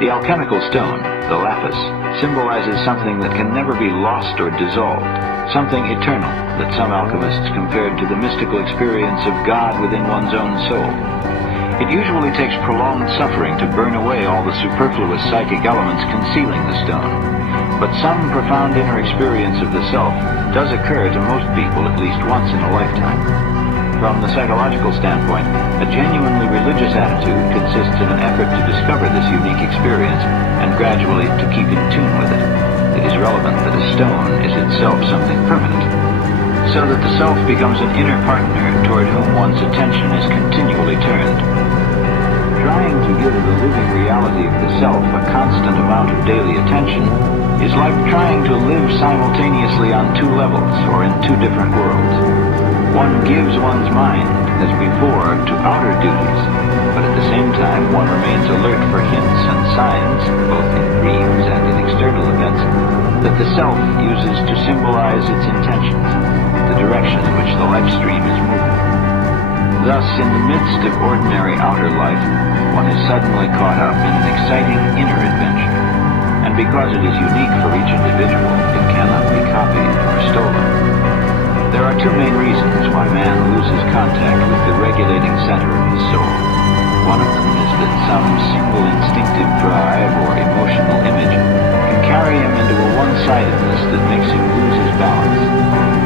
The alchemical stone, the lapis, symbolizes something that can never be lost or dissolved, something eternal that some alchemists compared to the mystical experience of God within one's own soul. It usually takes prolonged suffering to burn away all the superfluous psychic elements concealing the stone, but some profound inner experience of the self does occur to most people at least once in a lifetime. From the psychological standpoint, a genuinely religious attitude consists of an effort to discover this unique experience and gradually to keep in tune with it. It is relevant that a stone is itself something permanent, so that the self becomes an inner partner toward whom one's attention is continually turned. Trying to give the living reality of the self a constant amount of daily attention is like trying to live simultaneously on two levels or in two different worlds. One gives one's mind, as before, to outer duties, but at the same time one remains alert for hints and signs, both in dreams and in external events, that the self uses to symbolize its intentions, the direction in which the life stream is moving. Thus, in the midst of ordinary outer life, one is suddenly caught up in an exciting inner adventure, and because it is unique for each individual, it cannot be copied or stolen. There are two main reasons why man loses contact with the regulating center of his soul. One of them is that some single instinctive drive or emotional image can carry him into a one-sidedness that makes him lose his balance.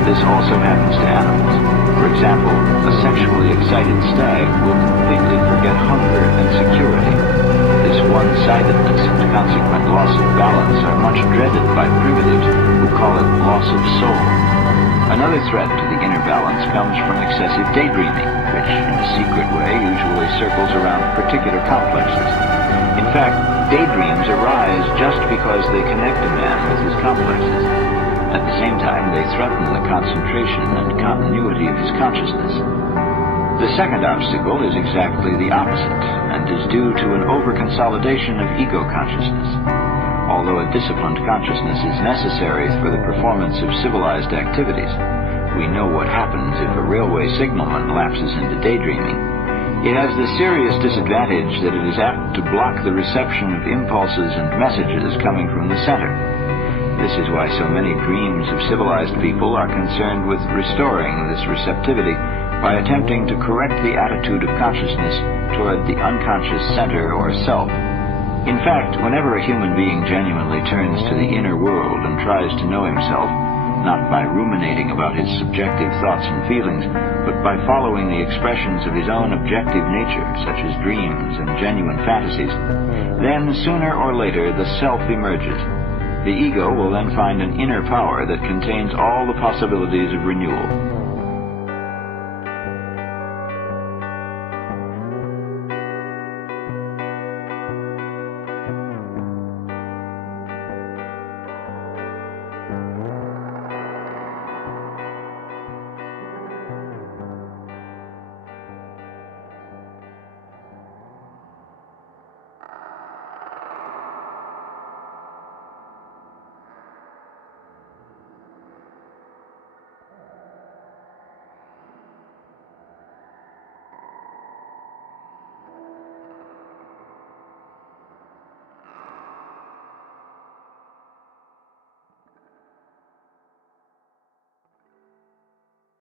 This also happens to animals. For example, a sexually excited stag will completely forget hunger and security. This one-sidedness and consequent loss of balance are much dreaded by primitives who call it loss of soul. Another threat to the inner balance comes from excessive daydreaming, which, in a secret way, usually circles around particular complexes. In fact, daydreams arise just because they connect a man with his complexes. At the same time, they threaten the concentration and continuity of his consciousness. The second obstacle is exactly the opposite, and is due to an overconsolidation of ego consciousness. Although a disciplined consciousness is necessary for the performance of civilized activities, we know what happens if a railway signalman lapses into daydreaming. It has the serious disadvantage that it is apt to block the reception of impulses and messages coming from the center. This is why so many dreams of civilized people are concerned with restoring this receptivity by attempting to correct the attitude of consciousness toward the unconscious center or self. In fact, whenever a human being genuinely turns to the inner world and tries to know himself, not by ruminating about his subjective thoughts and feelings, but by following the expressions of his own objective nature, such as dreams and genuine fantasies, then sooner or later the self emerges. The ego will then find an inner power that contains all the possibilities of renewal.